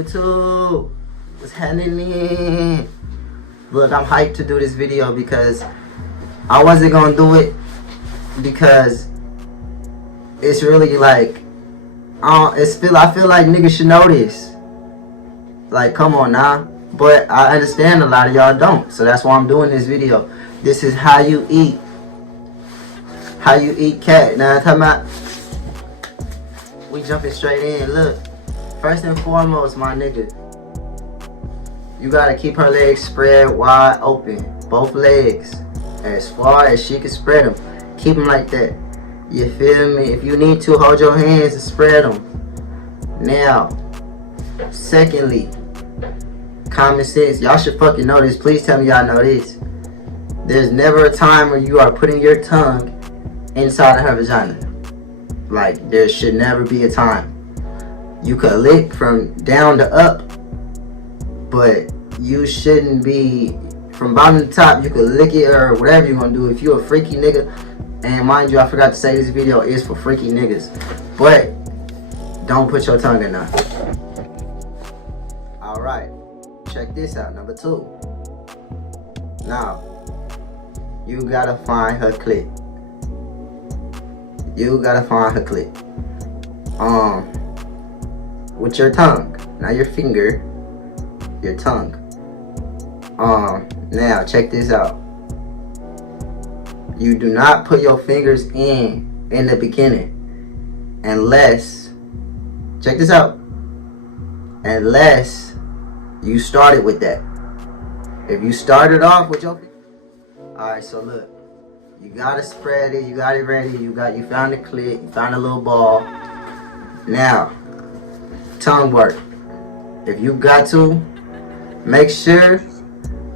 YouTube, what's happening? Look, I'm hyped to do this video because I wasn't gonna do it because it's really like I feel like niggas should know this. Like, come on now. But I understand a lot of y'all don't, so that's why I'm doing this video. This is how you eat. How you eat cat. Now I'm talking about, we jumping straight in. Look, first and foremost, my nigga, you gotta keep her legs spread wide open. Both legs, as far as she can spread them. Keep them like that. You feel me? If you need to, hold your hands and spread them. Now, secondly, common sense. Y'all should fucking know this. Please tell me y'all know this. There's never a time where you are putting your tongue inside of her vagina. Like, there should never be a time. You could lick from down to up, but you shouldn't be from bottom to top. You could lick it or whatever you're gonna do. If you're a freaky nigga, and mind you, I forgot to say this video is for freaky niggas, but don't put your tongue in there. Alright, check this out. Number 2. Now, you gotta find her clit. You gotta find her clit. With your tongue, not your finger, your tongue. Now check this out. You do not put your fingers in the beginning unless, check this out, unless you started with that. If you started off with your, alright, so look, you gotta spread it, you got it ready, you found the clit, you found a little ball. Now, tongue work. If you got to, make sure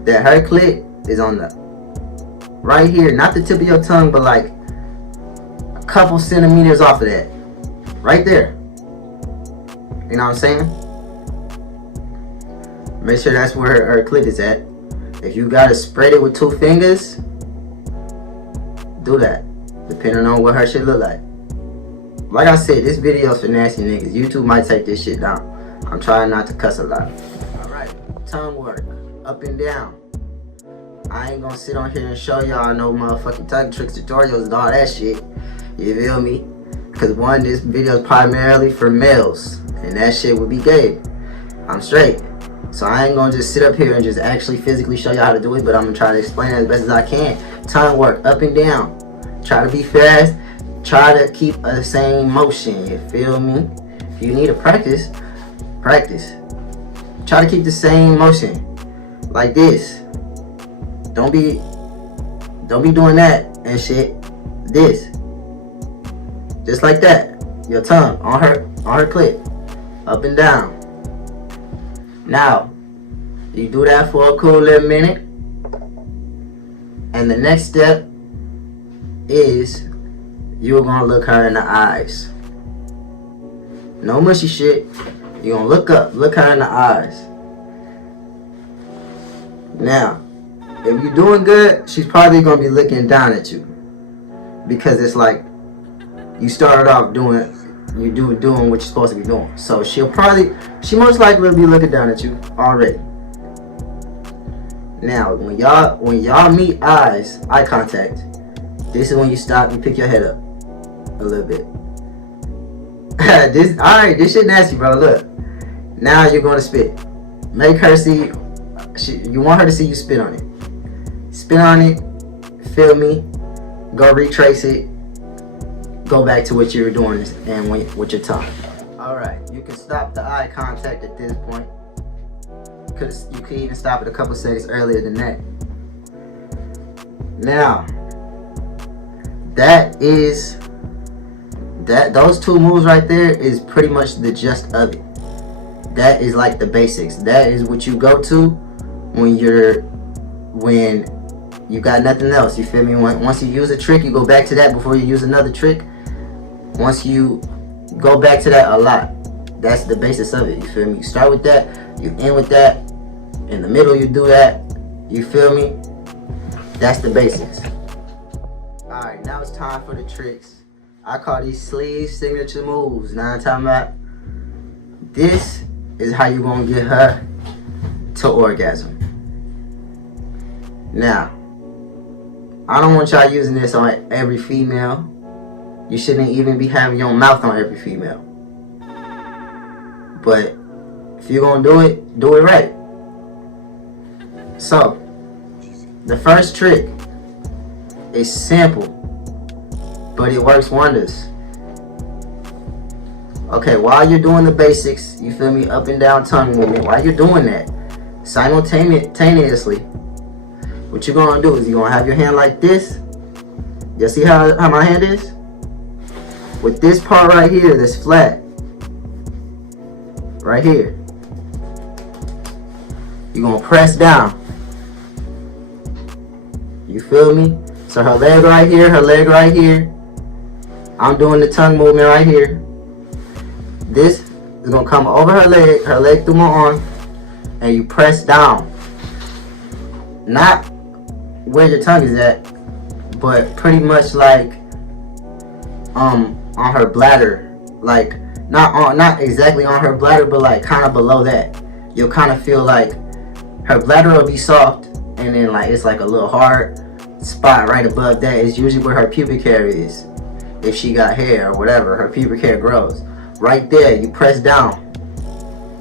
that her clit is on the right here, not the tip of your tongue, but like a couple centimeters off of that, right there. You know what I'm saying? Make sure that's where her clit is at. If you gotta spread it with 2 fingers, do that, depending on what her shit look like. Like I said, this video's for nasty niggas. YouTube might take this shit down. I'm trying not to cuss a lot. Alright, tongue work, up and down. I ain't gonna sit on here and show y'all no motherfucking tongue tricks, tutorials, and all that shit. You feel me? Cause one, this video is primarily for males, and that shit would be gay. I'm straight. So I ain't gonna just sit up here and just actually physically show y'all how to do it, but I'm gonna try to explain it as best as I can. Tongue work, up and down. Try to be fast. Try to keep the same motion. You feel me? If you need to practice, practice. Try to keep the same motion, like this. Don't be doing that and shit. This, just like that. Your tongue on her clit, up and down. Now, you do that for a cool little minute, and the next step is you're gonna look her in the eyes. No mushy shit. You're gonna look up, look her in the eyes. Now, if you're doing good, she's probably gonna be looking down at you, because it's like you started off doing what you're supposed to be doing. So she most likely will be looking down at you already. Now, when y'all meet eye contact, this is when you stop and pick your head up a little bit. This shit nasty, bro. Look, now you're gonna spit. Make her see. You want her to see you spit on it. Spit on it. Feel me? Go retrace it. Go back to what you were doing and with your tongue. Alright, you can stop the eye contact at this point. Because you could even stop it a couple seconds earlier than that. Now, those 2 moves right there is pretty much the gist of it. That is like the basics. That is what you go to when you got nothing else. You feel me? Once you use a trick, you go back to that before you use another trick. Once you go back to that a lot, that's the basis of it. You feel me? You start with that, you end with that, in the middle you do that. You feel me? That's the basics. Alright, now it's time for the tricks. I call these sleeve signature moves. Now I'm talking about, this is how you gonna get her to orgasm. Now, I don't want y'all using this on every female. You shouldn't even be having your mouth on every female. But if you're gonna do it right. So, the first trick is simple, but it works wonders. Okay, while you're doing the basics, you feel me, up and down tongue movement, while you're doing that, simultaneously, what you're gonna do is you're gonna have your hand like this. You see how my hand is? With this part right here that's flat, right here, you're gonna press down. You feel me? So her leg right here, her leg right here. I'm doing the tongue movement right here. This is gonna come over her leg through my arm, and you press down. Not where your tongue is at, but pretty much like on her bladder, like not exactly on her bladder, but like kind of below that. You'll kind of feel like her bladder will be soft, and then like it's like a little hard spot right above that is usually where her pubic hair is. If she got hair or whatever, her pubic hair grows. Right there, you press down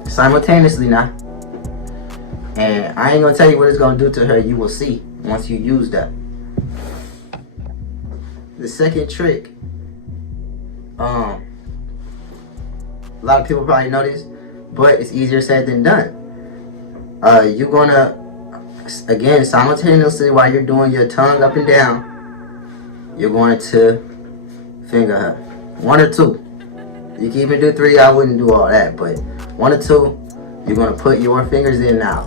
simultaneously now. And I ain't gonna tell you what it's gonna do to her. You will see once you use that. The second trick, a lot of people probably know this, but it's easier said than done. You're gonna, again, simultaneously while you're doing your tongue up and down, you're going to finger her. 1 or 2. You can even do 3. I wouldn't do all that, but 1 or 2, you're gonna put your fingers in now.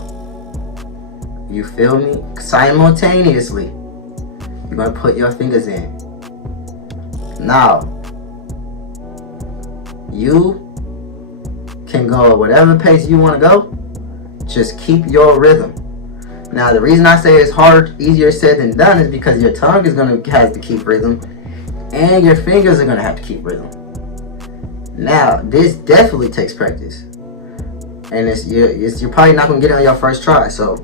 You feel me? Simultaneously, you're gonna put your fingers in. Now, you can go whatever pace you want to go. Just keep your rhythm. Now, the reason I say it's easier said than done is because your tongue is gonna have to keep rhythm, and your fingers are gonna have to keep rhythm. Now, this definitely takes practice, and you're probably not gonna get it on your first try. So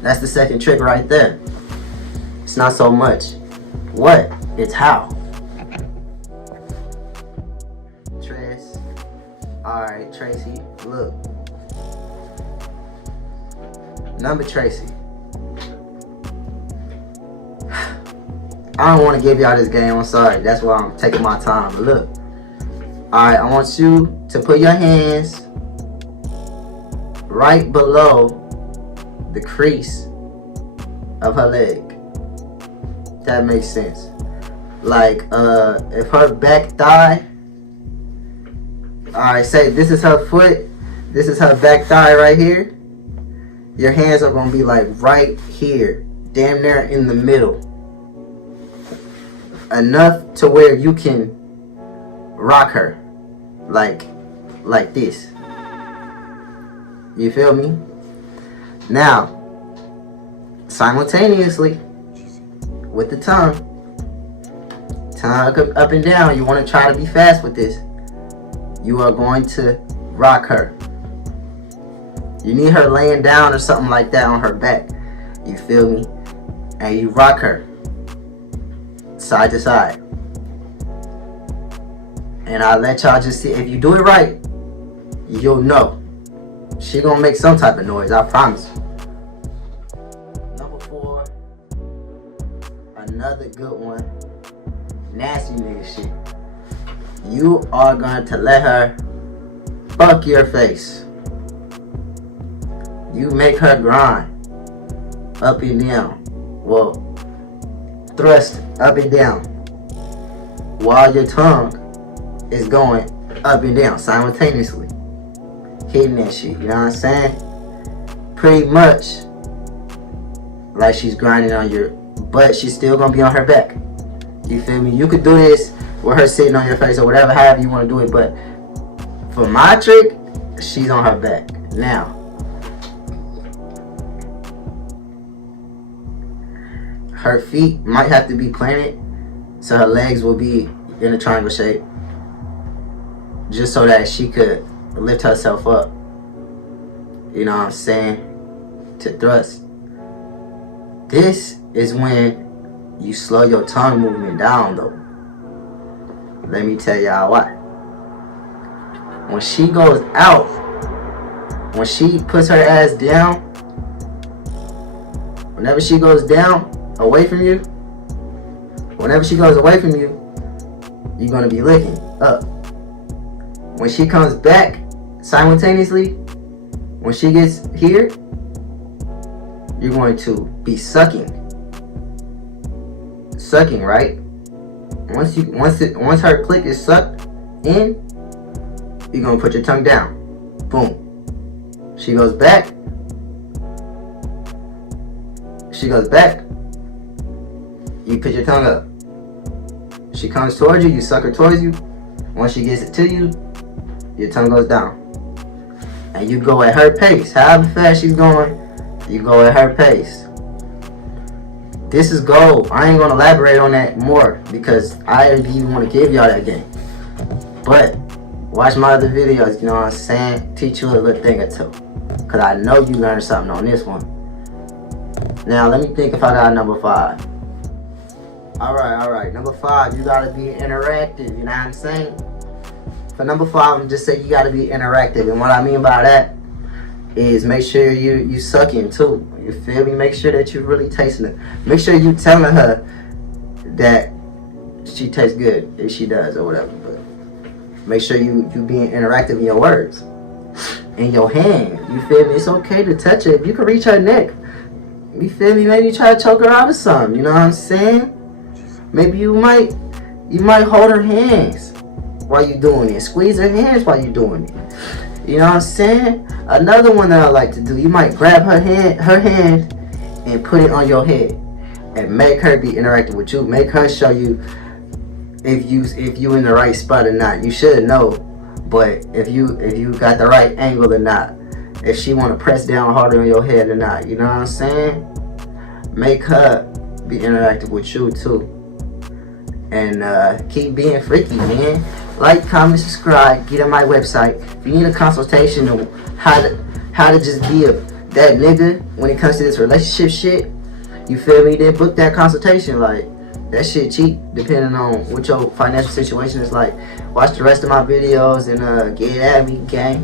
that's the second trick right there. It's not so much what, it's how. Alright, Tracy, look. Number Tracy. I don't want to give y'all this game, I'm sorry. That's why I'm taking my time. But look. Alright, I want you to put your hands right below the crease of her leg. That makes sense. Like, if her back thigh, alright, say this is her foot, this is her back thigh right here. Your hands are gonna be like right here, damn near in the middle. Enough to where you can rock her like this. You feel me? Now, simultaneously with the tongue up and down, you want to try to be fast with this. You are going to rock her. You need her laying down or something like that on her back. You feel me? And you rock her side to side. And I'll let y'all just see. If you do it right, you'll know. She gonna make some type of noise, I promise you. Number 4. Another good one. Nasty nigga shit. You are going to let her fuck your face. You make her grind up and down. Well, thrust up and down while your tongue is going up and down simultaneously. Hitting that shit, you know what I'm saying? Pretty much like she's grinding on your butt. She's still gonna be on her back. You feel me? You could do this with her sitting on your face or whatever, however you want to do it. But for my trick, she's on her back. Now, her feet might have to be planted so her legs will be in a triangle shape, just so that she could lift herself up You know what I'm saying? To thrust. This is when you slow your tongue movement down though. Let me tell y'all why. When she goes out, when she puts her ass down, whenever she goes down, away from you, whenever she goes away from you, you're gonna be licking up. When she comes back simultaneously, when she gets here, you're going to be sucking. Sucking, right? Once her click is sucked in, you're gonna put your tongue down. Boom. She goes back. She goes back. You put your tongue up. She comes towards you, you suck her towards you. Once she gets it to you, your tongue goes down. And you go at her pace. However fast she's going, you go at her pace. This is gold. I ain't gonna elaborate on that more because I didn't even want to give y'all that game. But watch my other videos, you know what I'm saying? Teach you a little thing or two. Cause I know you learned something on this one. Now let me think if I got number 5. Alright. Number 5, you gotta be interactive, you know what I'm saying? For number 5, I'm just saying you gotta be interactive. And what I mean by that is make sure you sucking too. You feel me? Make sure that you really tasting it. Make sure you telling her that she tastes good if she does or whatever. But make sure you being interactive in your words. In your hand. You feel me? It's okay to touch it. You can reach her neck. You feel me? Maybe try to choke her out of something. You know what I'm saying? Maybe you might hold her hands while you doing it. Squeeze her hands while you doing it. You know what I'm saying? Another one that I like to do, you might grab her hand and put it on your head and make her be interactive with you. Make her show you if you in the right spot or not. You should know, but if you got the right angle or not. If she want to press down harder on your head or not. You know what I'm saying? Make her be interactive with you too. And keep being freaky, man. Like, comment, subscribe, get on my website. If you need a consultation on how to just be that nigga when it comes to this relationship shit, you feel me? Then book that consultation. Like, that shit cheap depending on what your financial situation is like. Watch the rest of my videos and get at me, gang.